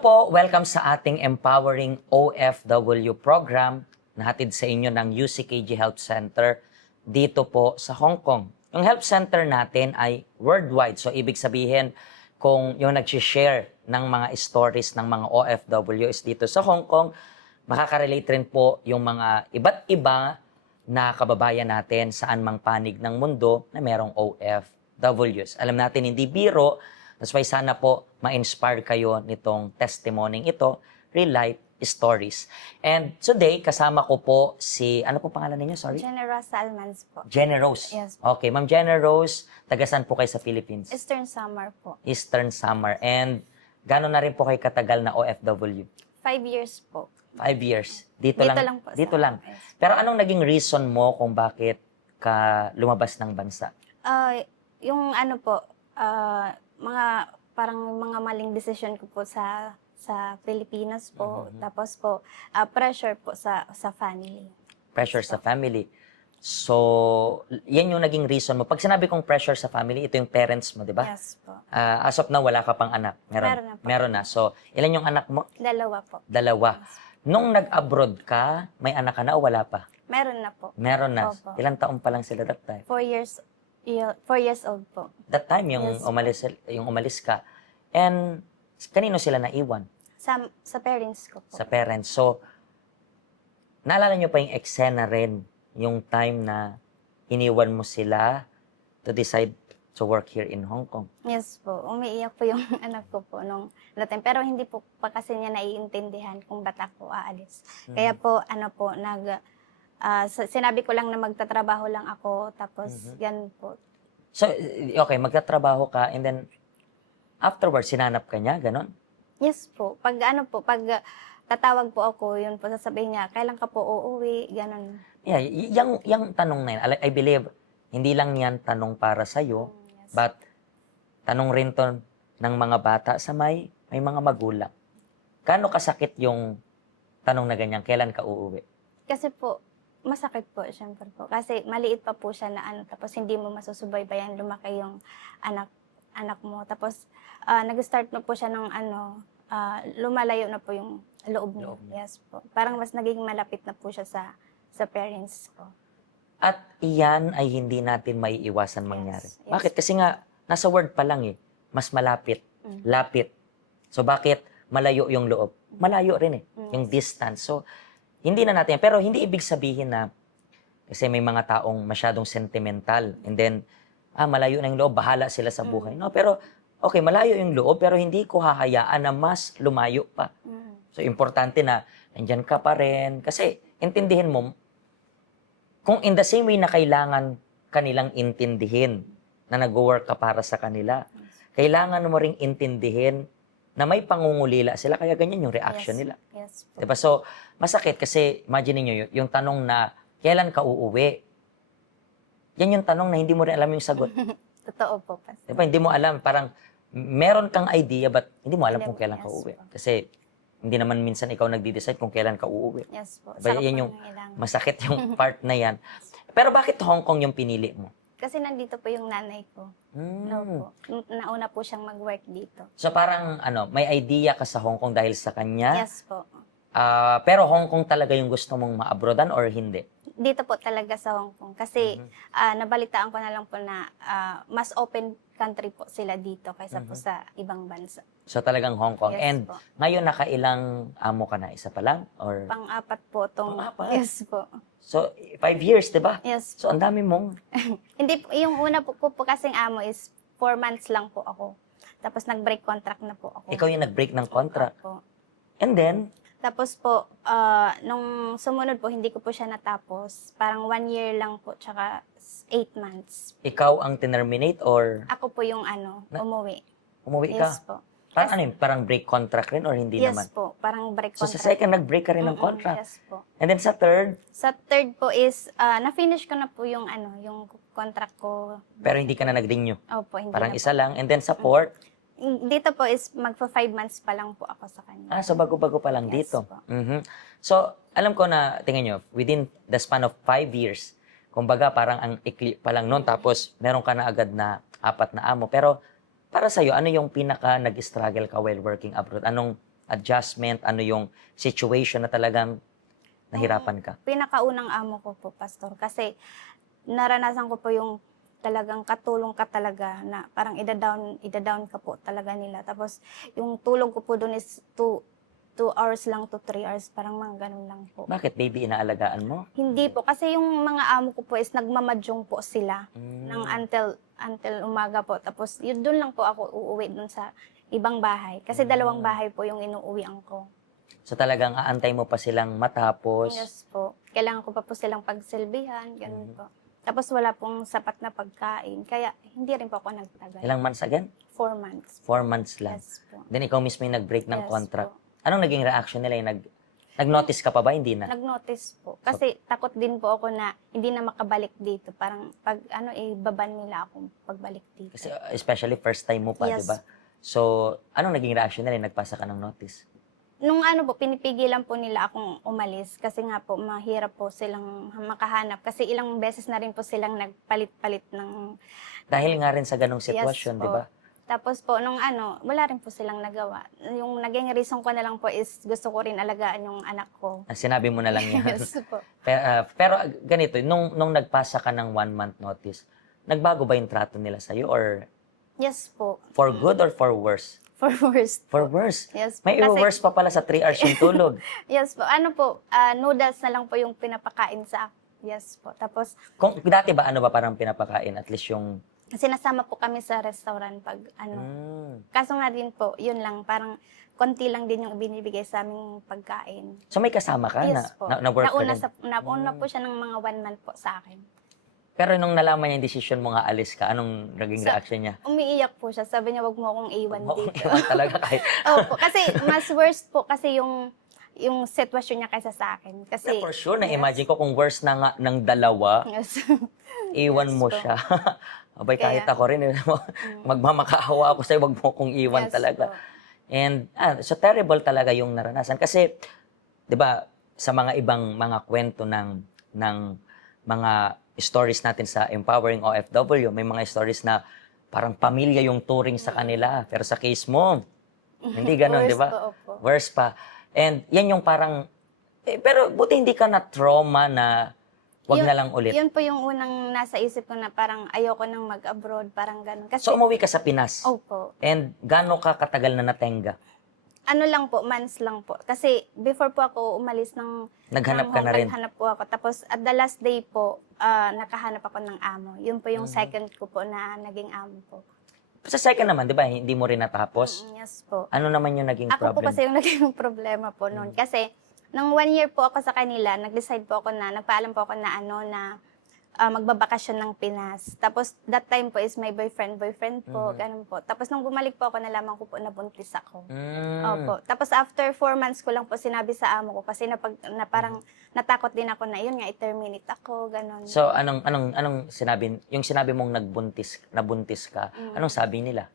Hello po! Welcome sa ating Empowering OFW program na hatid sa inyo ng UCKG Health Center dito po sa Hong Kong. Yung health center natin ay worldwide. So, ibig sabihin, kung yung nag-share ng mga stories ng mga OFWs dito sa Hong Kong, makaka-relate rin po yung mga iba't iba na kababayan natin saan mang panig ng mundo na merong OFWs. Alam natin, hindi biro. That's why sana po ma-inspire kayo nitong testimony ito, real life stories. And today, kasama ko po si, ano po pangalan ninyo? Sorry? Jenna Rose Salmans po. Jenna Rose. Yes. Okay, Ma'am Jenna Rose, tagasan po kayo sa Philippines? Eastern Summer po. Eastern Summer. And gano'n na rin po kayo katagal na OFW? 5 years po. 5 years. Dito Dito lang. lang po Dito sa lang. office. Pero anong naging reason mo kung bakit ka lumabas ng bansa? Yung ano po, mga parang mga maling decision ko po sa Pilipinas po. Tapos po, pressure po sa family. Pressure sa family. So, yan yung naging reason mo. Pag sinabi kong pressure sa family, ito yung parents mo, di ba? Yes po. As of now, wala ka pang anak. Meron na po. Meron na. So, ilan yung anak mo? 2 po. Dalawa. Nung nag-abroad ka, may anak ka na o wala pa? Meron na po. Meron na. Opo. Ilang taon pa lang sila that time? 4 years old po. That time, yung Yes. umalis ka. And kanino sila naiwan? Sa parents ko po. Sa parents. So, naalala nyo pa yung eksena rin, yung time na iniwan mo sila to decide to work here in Hong Kong. Yes po. Umiiyak po yung anak ko po nung time. Pero hindi po pa kasi niya naiintindihan kung ba't ako aalis. Kaya po, sinabi ko lang na magtatrabaho lang ako. Tapos, yan po. So, okay, magtatrabaho ka and then afterwards, sinanap ka niya, ganon? Yes po. Pag tatawag po ako, yun po, sasabihin niya, kailan ka po uuwi, ganon. Yeah, yung tanong na yun, I believe, hindi lang yan tanong para sa'yo, Yes. but tanong rin to ng mga bata sa may mga magulang. Gaano kasakit yung tanong na ganyan, kailan ka uuwi? Kasi po, masakit po, syempre po. Kasi maliit pa po siya na tapos hindi mo masusubaybayan, lumaki yung anak mo. Tapos, nag-start na po siya ng lumalayo na po yung loob niya. Loob niya. Yes po. Parang mas naging malapit na po siya sa parents ko. At iyan ay hindi natin maiiwasan mangyari. Yes. Bakit? Kasi nga, nasa word pa lang mas malapit, lapit. So bakit malayo yung loob? Malayo rin yung distance. So, hindi na natin. Pero hindi ibig sabihin na, kasi may mga taong masyadong sentimental, and then, malayo na yung loob, bahala sila sa buhay. No, pero, okay, malayo yung loob, pero hindi ko hahayaan na mas lumayo pa. So, importante na, nandyan ka pa rin. Kasi, intindihin mo, kung in the same way na kailangan kanilang intindihin na nag-work ka para sa kanila, kailangan mo ring intindihin na may pangungulila sila, kaya ganyan yung reaction nila. Yes po. Diba? So, masakit kasi, imagine niyo yung tanong na, kailan ka uuwi? Yan yung tanong na hindi mo rin alam yung sagot. Totoo po. Diba? Hindi mo alam, parang meron kang idea, but hindi mo alam Hindi kung mo, kailan ka yes uuwi. po. Kasi, hindi naman minsan ikaw nagdi-decide kung kailan ka uuwi. Yes po. Diba? Saka Yan po yung nangailangan. masakit yung part na yan. Pero bakit Hong Kong yung pinili mo? Kasi nandito po yung nanay ko. No po. Nauna po siyang mag-work dito. So parang may idea ka sa Hong Kong dahil sa kanya? Yes po. Pero Hong Kong talaga yung gusto mong ma-abroadan or hindi? Dito po talaga sa Hong Kong. Kasi nabalitaan ko na lang po na mas open country po sila dito kaysa po sa ibang bansa. So talagang Hong Kong. Yes And po. ngayon nakailang amo ka na? Isa pa lang? Or... Pang-apat po tong... Pang-apat? Yes po. So 5 years, di ba? Yes So po. ang dami mong... Hindi po, yung una po kasing amo is 4 months lang po ako. Tapos nag-break contract na po ako. Ikaw yung nag-break ng contract. Po. And then, Tapos po, nung sumunod po, hindi ko po siya natapos. Parang 1 year lang po, tsaka 8 months. ikaw ang tinerminate or Ako po yung umuwi. umuwi ka? Yes po. Parang ano yun? Parang break contract rin or hindi Yes naman? po, parang break So contract. sa second, nag-break ka rin ng contract. Yes po. And then sa third, Sa third po is, na-finish ko na po yung yung contract ko. pero hindi ka na nag-renew. Opo, hindi Parang na isa lang. And then sa fourth, po. Dito po is magpa 5 months pa lang po ako sa kanya. so bago-bago pa lang Yes dito. po. So, alam ko na, tingnan nyo, within the span of 5 years, kumbaga parang ang ikli pa lang noon, tapos meron ka na agad na 4 na amo. Pero para sa'yo, ano yung pinaka nag-struggle ka while working abroad? Anong adjustment? Ano yung situation na talagang nahirapan ka? Pinakaunang amo ko po, Pastor, kasi naranasan ko po yung talagang katulong ka talaga na parang ida-down ka po talaga nila. Tapos yung tulog ko po doon is 2 hours lang to 3 hours, parang mga ganun lang po. Bakit, baby, inaalagaan mo? Hindi po, kasi yung mga amo ko po is nagmamadyong po sila ng until umaga po. Tapos yun doon lang po ako uuwi doon sa ibang bahay. Kasi 2 bahay po yung inuuwian ko. So talagang aantay mo pa silang matapos. Yes po. Kailangan ko pa po silang pagsilbihan, ganun po. Tapos wala pong sapat na pagkain. Kaya hindi rin po ako nagtagal. Ilang months again? 4 months. 4 months lang. Yes po. Then ikaw mismo yung nag-break ng Yes contract. po. Anong naging reaction nila? Nag-notice ka pa ba? Hindi na. Nag-notice po. Kasi takot din po ako na hindi na makabalik dito. Parang pag ibaban nila akong pagbalik dito. Kasi especially first time mo pa, Yes. di ba? So, anong naging reaction nila? Nagpasa ka ng notice? Nung po, pinipigilan po nila akong umalis kasi nga po, mahirap po silang makahanap. Kasi ilang beses na rin po silang nagpalit-palit ng... Dahil nga rin sa ganong Yes sitwasyon, po. di ba? Tapos po, nung wala rin po silang nagawa. Yung naging reason ko na lang po is gusto ko rin alagaan yung anak ko. Sinabi mo na lang yan. Yes po. Pero ganito, nung nagpasa ka ng 1 month notice, nagbago ba yung trato nila sa'yo? Or Yes po. for good or for worse? For worst. For worse. Yes po. May Kasi- worse pa pala sa 3 hours yung tulog. Yes po. Noodles na lang po yung pinapakain sa akin. Yes po. Tapos, Kung dati ba ano ba parang pinapakain? At least yung... sinasama po kami sa restaurant pag Kaso nga din po, yun lang, parang konti lang din yung binibigay sa aming pagkain. So may kasama ka Yes po. na work ka rin? Nauna po siya ng mga 1 month po sa akin. Pero nung nalaman niya yung decision mo nga alis ka, anong naging reaction niya? Umiiyak po siya. Sabi niya, wag mo akong iwan dito. Iwan talaga kahit... Opo, kasi mas worst po kasi yung sitwasyon niya kaysa sa akin. Kasi, For sure, na-imagine ko kung worse na nga ng dalawa, Yes. iwan Yes mo po. siya. Abay, kahit Kaya- ako rin, magmamakaawa ako sa'yo, wag mo kong iwan Yes talaga. po. And, so terrible talaga yung naranasan. Kasi, di ba, sa mga ibang mga kwento ng mga stories natin sa Empowering OFW, may mga stories na parang pamilya yung touring sa kanila. Pero sa case mo, hindi ganun, di Worst ba? po, opo. Worse pa. And yan yung parang, pero buti hindi ka na trauma na wag na lang ulit. Yun po yung unang nasa isip ko na parang ayoko nang mag-abroad, parang ganun. Kasi, So umuwi ka sa Pinas. opo. And gaano ka katagal na natenga? Ano lang po, months lang po. Kasi before po ako umalis Naghanap ng ka na home, rin? naghanap po ako. Tapos at the last day po, nakahanap ako ng amo. Yun po yung second ko po na naging amo po. Sa second naman, di ba, hindi mo rin natapos? Yes po. Ano naman yung naging Ako po problem? kasi yung naging problema po noon. Kasi nung 1 year po ako sa kanila, nag-decide po ako na, nagpaalam po ako na magbabakasyon ng Pinas. Tapos that time po is my boyfriend po, ganun po. Tapos nung bumalik po ako, nalaman ko po na buntis ako. Opo. Tapos after 4 months ko lang po sinabi sa amo ko kasi na parang natakot din ako na yun nga, i-terminate ako, ganun. So anong sinabi, yung sinabi mong nabuntis ka, anong sabi nila?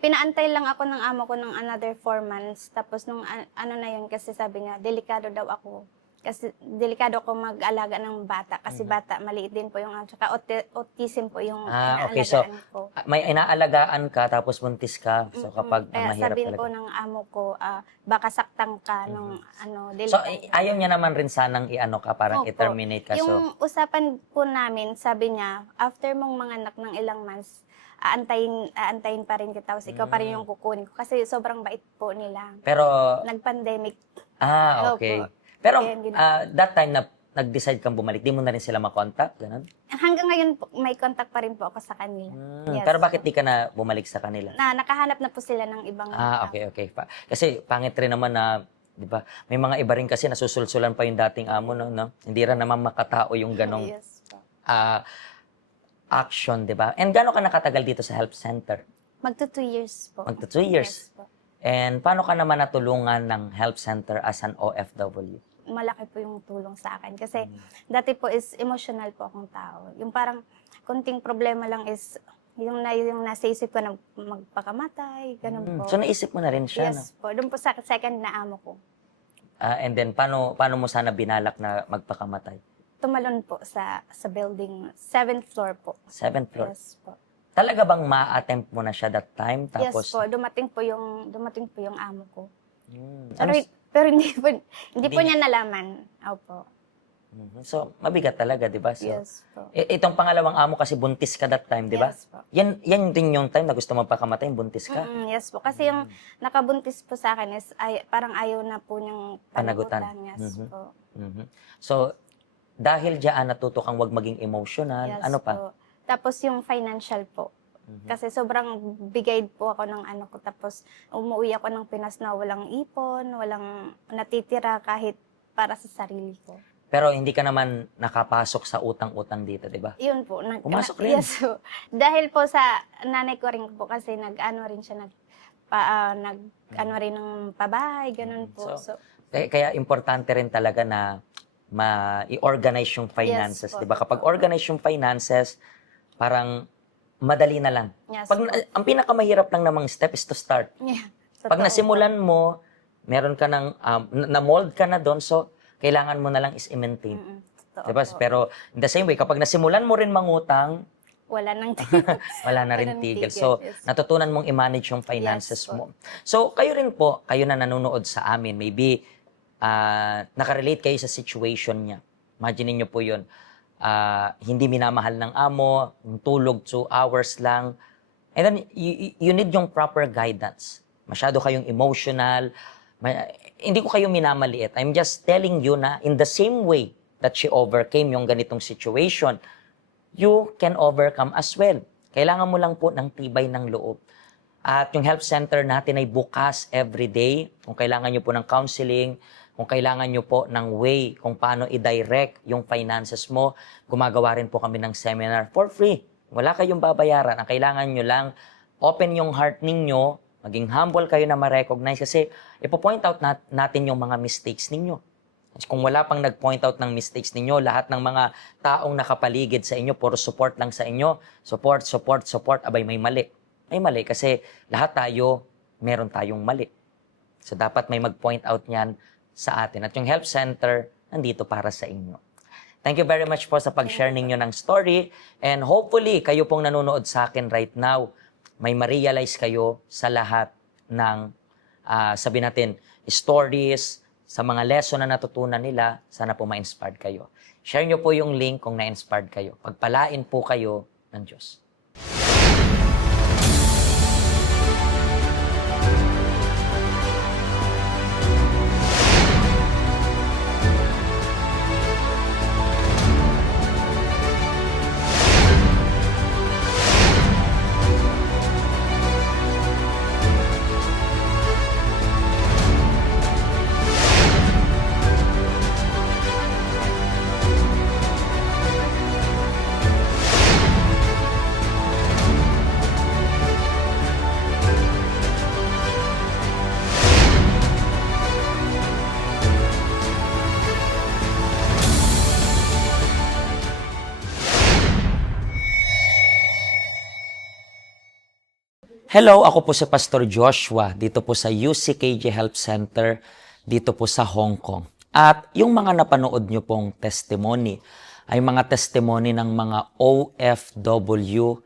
Pinaantay lang ako ng amo ko ng another 4 months. Tapos nung ano na yun, kasi sabi niya, delikado daw ako. Kasi delikado ako mag-alaga ng bata. Kasi bata, maliit din po yung, tsaka autism po yung Okay, so inaalagaan ko. may inaalagaan ka tapos buntis ka. So kapag Kaya mahirap sabihin talaga. po ng amo ko, baka saktan ka nung So delikado. ayaw niya naman rin sanang i-ano ka, parang Opo. i-terminate ka. So Yung usapan po namin, sabi niya, after mong manganak ng ilang months, aantayin pa rin kita. Tapos ikaw pa rin yung kukunin ko. Kasi sobrang bait po nila. pero Nag-pandemic. okay. Opo. Pero Kaya hindi that time na nag-decide kang bumalik, di mo na rin sila makontak, ganun? Hanggang ngayon po, may contact pa rin po ako sa kanila. Yes. Pero bakit di ka na bumalik sa kanila? Nakahanap na po sila ng ibang Okay. Kasi pangit rin naman na, di ba, may mga iba rin kasi nasusulsulan pa yung dating amo, no? Hindi rin naman makatao yung ganong Yes po. action, di ba? And gano'n ka nakatagal dito sa help center? Magto 2 years po. Magto 2 years. Yes po. And paano ka naman natulungan ng help center as an OFW? Malaki po yung tulong sa akin. Kasi dati po is emotional po akong tao. Yung parang konting problema lang is yung nasa isip ko na magpakamatay, ganun po. So naisip mo na rin siya, no? Yes po. Doon po sa second na amo ko. And then paano mo sana binalak na magpakamatay? Tumalon po sa building, 7th floor po. 7th floor. Yes po. Talaga bang ma-attempt mo na siya that time? Tapos, Yes po, dumating po yung amo ko. Pero, Ano, pero hindi po Hindi niya nalaman. Opo. So, mabigat talaga, di ba? So, Yes po. itong pangalawang amo kasi buntis ka that time, di ba? Yes po. Yan din yung time na gusto mo pakamatay, buntis ka. Yes po. Kasi yung nakabuntis po sa akin is parang ayaw na po niyang Panagutan. panagutan. Yes po. Mhm. So, dahil diyan natuto kang wag maging emotional, Yes ano pa? po. Tapos yung financial po. Kasi sobrang bigay po ako ng ano ko. Tapos umuwi ako ng Pinas na walang ipon, walang natitira kahit para sa sarili ko. Pero hindi ka naman nakapasok sa utang-utang dito, di ba? Yun po. Pumasok rin. Yes po. Dahil po sa nanay ko rin po kasi nag-ano rin siya, nag-ano rin ng pabahay, ganun po. So, kaya importante rin talaga na i-organize yung finances, Yes po, di ba? Kapag totoo. organize yung finances, parang madali na lang. yes Pag, po. ang pinakamahirap lang namang step is to start. Yeah, Pag totoo nasimulan mo, meron ka ng, na-mold ka na doon, so kailangan mo na lang is i-maintain. po. Totoo Diba? po. Pero in the same way, kapag nasimulan mo rin mangutang, Wala nang tigil. wala na rin Walang tigil. tigil, So, yes. natutunan mong i-manage yung finances Yes po. mo. So, kayo rin po, kayo na nanonood sa amin, maybe nakarelate kayo sa situation niya. Imagine niyo po yun. Hindi minamahal ng amo, yung tulog 2 hours lang. And then, you need yung proper guidance. Masyado kayong emotional. Hindi ko kayo minamaliit. I'm just telling you na in the same way that she overcame yung ganitong situation, you can overcome as well. Kailangan mo lang po ng tibay ng loob. At yung help center natin ay bukas every day. Kung kailangan nyo po ng counseling, kung kailangan nyo po ng way kung paano i-direct yung finances mo, gumagawa rin po kami ng seminar for free. Wala kayong babayaran. Ang kailangan nyo lang, open yung heart ninyo, maging humble kayo na ma-recognize kasi ipo-point out natin yung mga mistakes ninyo. Kung wala pang nag-point out ng mistakes ninyo, lahat ng mga taong nakapaligid sa inyo, puro support lang sa inyo, support, abay may mali. May mali kasi lahat tayo, meron tayong mali. So dapat may mag-point out niyan sa atin. At yung help center, nandito para sa inyo. Thank you very much po sa pag-share ninyo ng story. And hopefully, kayo pong nanonood sa akin right now, may ma-realize kayo sa lahat ng, sabi natin, stories, sa mga lesson na natutunan nila, sana po ma-inspired kayo. Share nyo po yung link kung na-inspired kayo. Pagpalain po kayo ng Diyos. Hello, ako po si Pastor Joshua dito po sa UCKJ Health Center dito po sa Hong Kong. At yung mga napanood nyo pong testimony ay mga testimony ng mga OFW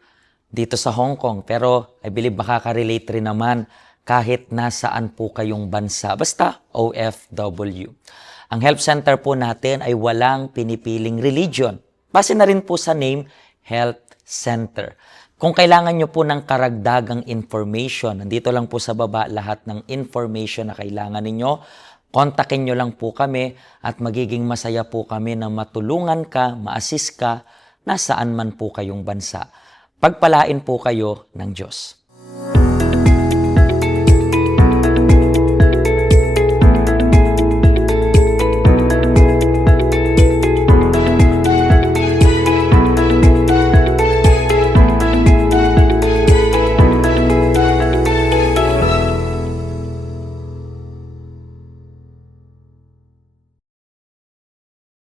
dito sa Hong Kong. Pero I believe makaka-relate rin naman kahit nasaan po kayong bansa. Basta OFW. Ang health center po natin ay walang pinipiling religion. Base na rin po sa name, Health Center. Kung kailangan nyo po ng karagdagang information, nandito lang po sa baba lahat ng information na kailangan ninyo. Kontakin nyo lang po kami at magiging masaya po kami na matulungan ka, ma-assist ka, nasaan man po kayong bansa. Pagpalain po kayo ng Diyos.